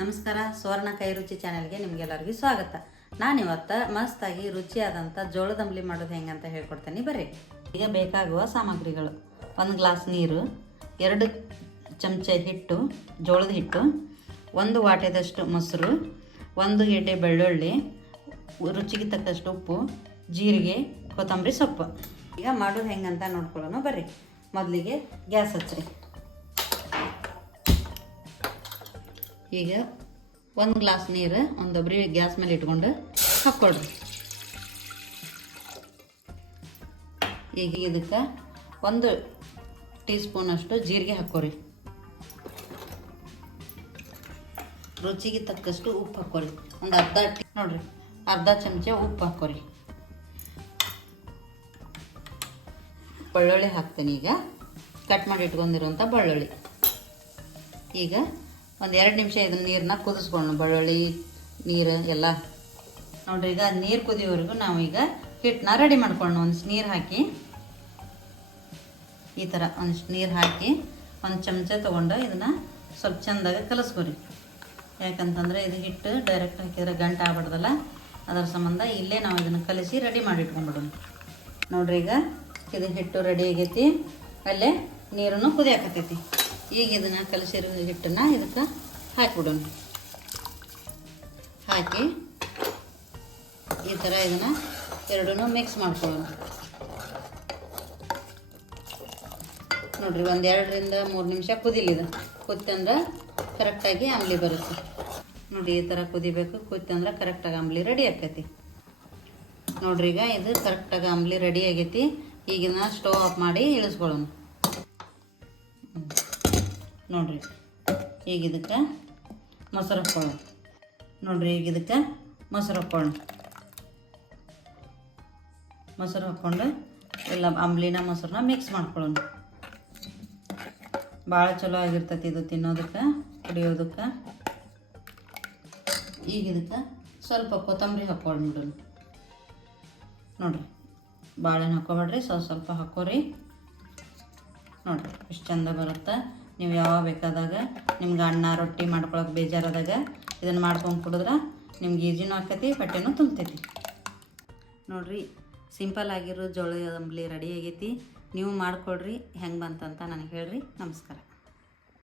ನಮಸ್ಕಾರ. ಸುವರ್ಣ ಕೈ ರುಚಿ ಚಾನೆಲ್ಗೆ ನಿಮಗೆಲ್ಲರಿಗೂ ಸ್ವಾಗತ. ನಾನಿವತ್ತು ಮಸ್ತಾಗಿ ರುಚಿಯಾದಂಥ ಜೋಳದ ಅಂಬ್ಲಿ ಮಾಡೋದು ಹೆಂಗಂತ ಹೇಳ್ಕೊಡ್ತೀನಿ ಬರ್ರಿ. ಈಗ ಬೇಕಾಗುವ ಸಾಮಗ್ರಿಗಳು: 1 ಗ್ಲಾಸ್ ನೀರು, 2 ಚಮಚ ಹಿಟ್ಟು, ಜೋಳದ ಹಿಟ್ಟು, 1 ವಾಟೆದಷ್ಟು ಮೊಸರು, 1 ಗೆಡ್ಡೆ ಬೆಳ್ಳುಳ್ಳಿ, ರುಚಿಗೆ ತಕ್ಕಷ್ಟು ಉಪ್ಪು, ಜೀರಿಗೆ, ಕೊತ್ತಂಬರಿ ಸೊಪ್ಪು. ಈಗ ಮಾಡೋದು ಹೆಂಗಂತ ನೋಡ್ಕೊಳ್ಳೋಣ ಬರ್ರಿ. ಮೊದಲಿಗೆ ಗ್ಯಾಸ್ ಹಚ್ಚಿರಿ. ಈಗ 1 ಗ್ಲಾಸ್ ನೀರು ಒಂದು ಡಬ್ರಿ ಗ್ಯಾಸ್ ಮೇಲೆ ಇಟ್ಕೊಂಡು ಹಾಕ್ಕೊಳ್ರಿ. ಈಗ ಇದಕ್ಕೆ 1 ಟೀ ಸ್ಪೂನಷ್ಟು ಜೀರಿಗೆ ಹಾಕ್ಕೊರಿ. ರುಚಿಗೆ ತಕ್ಕಷ್ಟು ಉಪ್ಪು ಹಾಕ್ಕೊರಿ. ಒಂದು ಅರ್ಧ ಚಮಚ ಉಪ್ಪು ಹಾಕ್ಕೊರಿ. ಬೆಳ್ಳುಳ್ಳಿ ಹಾಕ್ತೀನಿ. ಈಗ ಕಟ್ ಮಾಡಿ ಇಟ್ಕೊಂಡಿರುವಂಥ ಬೆಳ್ಳುಳ್ಳಿ. ಈಗ ಒಂದು 2 ನಿಮಿಷ ಇದನ್ನ ನೀರನ್ನ ಕುದಿಸ್ಕೊಂಡು, ಬೆಳ್ಳುಳ್ಳಿ ನೀರು ಎಲ್ಲ ನೋಡ್ರಿ. ಈಗ ನೀರು ಕುದಿಯೋವರೆಗೂ ನಾವು ಈಗ ಹಿಟ್ಟನ್ನ ರೆಡಿ ಮಾಡ್ಕೊಂಡು ಒಂದಿಷ್ಟು ನೀರು ಹಾಕಿ, ಈ ಥರ ಒಂದಿಷ್ಟು ನೀರು ಹಾಕಿ 1 ಚಮಚ ತೊಗೊಂಡು ಇದನ್ನು ಸ್ವಲ್ಪ ಚೆಂದಾಗ ಕಲಿಸ್ಕೊರಿ. ಯಾಕಂತಂದರೆ ಇದು ಹಿಟ್ಟು ಡೈರೆಕ್ಟ್ ಹಾಕಿದ್ರೆ ಗಂಟು ಆಗ್ಬಿಡ್ದಲ್ಲ, ಅದರ ಸಂಬಂಧ ಇಲ್ಲೇ ನಾವು ಇದನ್ನು ಕಲಿಸಿ ರೆಡಿ ಮಾಡಿ ಇಟ್ಕೊಂಡ್ಬಿಡೋಣ. ನೋಡ್ರಿ, ಈಗ ಇದು ಹಿಟ್ಟು ರೆಡಿ ಆಗೈತಿ. ಅಲ್ಲೇ ನೀರನ್ನು ಕುದಿಯಾಕತ್ತೈತಿ. ಈಗ ಇದನ್ನು ಕಲಸಿರೋ ಹಿಟ್ಟನ್ನು ಇದಕ್ಕೆ ಹಾಕಿಬಿಡೋಣ. ಹಾಕಿ ಈ ಥರ ಇದನ್ನು ಎರಡೂ ಮಿಕ್ಸ್ ಮಾಡ್ಕೊಳ್ಳೋಣ. ನೋಡಿರಿ, ಒಂದು 2 ರಿಂದ 3 ನಿಮಿಷ ಕುದಿಲಿದೆ. ಕುತ್ತಂದ್ರೆ ಕರೆಕ್ಟಾಗಿ ಅಂಬ್ಲಿ ಬರುತ್ತೆ. ನೋಡಿರಿ, ಈ ಥರ ಕುದಿಬೇಕು. ಕುತ್ತಂದ್ರೆ ಕರೆಕ್ಟಾಗಿ ಅಂಬ್ಲಿ ರೆಡಿ ಆಕೈತಿ. ನೋಡ್ರಿ, ಈಗ ಇದು ಕರೆಕ್ಟಾಗಿ ಅಂಬ್ಲಿ ರೆಡಿ ಆಗೈತಿ. ಈಗಿನ ಸ್ಟವ್ ಆಫ್ ಮಾಡಿ ಇಳಿಸ್ಕೊಳ್ಳೋಣ. ನೋಡ್ರಿ, ಈಗ ಇದಕ್ಕೆ ಮೊಸರು ಹಾಕ್ಕೊಳ್ಳೋಣ. ನೋಡ್ರಿ, ಈಗ ಇದಕ್ಕೆ ಮೊಸರು ಹಾಕ್ಕೊಳ್ಳೋಣ. ಮೊಸರು ಹಾಕ್ಕೊಂಡು ಎಲ್ಲ ಅಂಬ್ಲಿನ ಮೊಸರನ್ನ ಮಿಕ್ಸ್ ಮಾಡ್ಕೊಳ್ಳೋಣ. ಭಾಳ ಚಲೋ ಆಗಿರ್ತೈತಿ ಇದು ತಿನ್ನೋದಕ್ಕೆ, ಕುಡಿಯೋದಕ್ಕೆ. ಈಗ ಇದಕ್ಕೆ ಸ್ವಲ್ಪ ಕೊತ್ತಂಬರಿ ಹಾಕ್ಕೊಂಡ್ಬಿಡೋಣ. ನೋಡ್ರಿ, ಬಾಳೆಹಣ್ಣು ಹಾಕ್ಕೊಬೇಡ್ರಿ, ಸ್ವಲ್ಪ ಹಾಕ್ಕೋರಿ. ನೋಡಿರಿ, ಎಷ್ಟು ಚಂದ ಬರುತ್ತೆ. ನೀವು ಯಾವಾಗ ಬೇಕಾದಾಗ ನಿಮ್ಗೆ ಅನ್ನ ರೊಟ್ಟಿ ಮಾಡ್ಕೊಳಕ್ಕೆ ಬೇಜಾರಾದಾಗ ಇದನ್ನು ಮಾಡ್ಕೊಂಡು ಕುಡಿದ್ರೆ ನಿಮ್ಗೆ ಈಜಿನೂ ಆಕೈತಿ, ಹೊಟ್ಟೆನೂ ತುಂಬ್ತೈತಿ. ನೋಡಿರಿ, ಸಿಂಪಲ್ ಆಗಿರೋ ಜೋಳದ ಅಂಬ್ಲಿ ರೆಡಿ ಆಗೈತಿ. ನೀವು ಮಾಡ್ಕೊಳ್ರಿ. ಹೆಂಗೆ ಬಂತಂತ ನನಗೆ ಹೇಳ್ರಿ. ನಮಸ್ಕಾರ.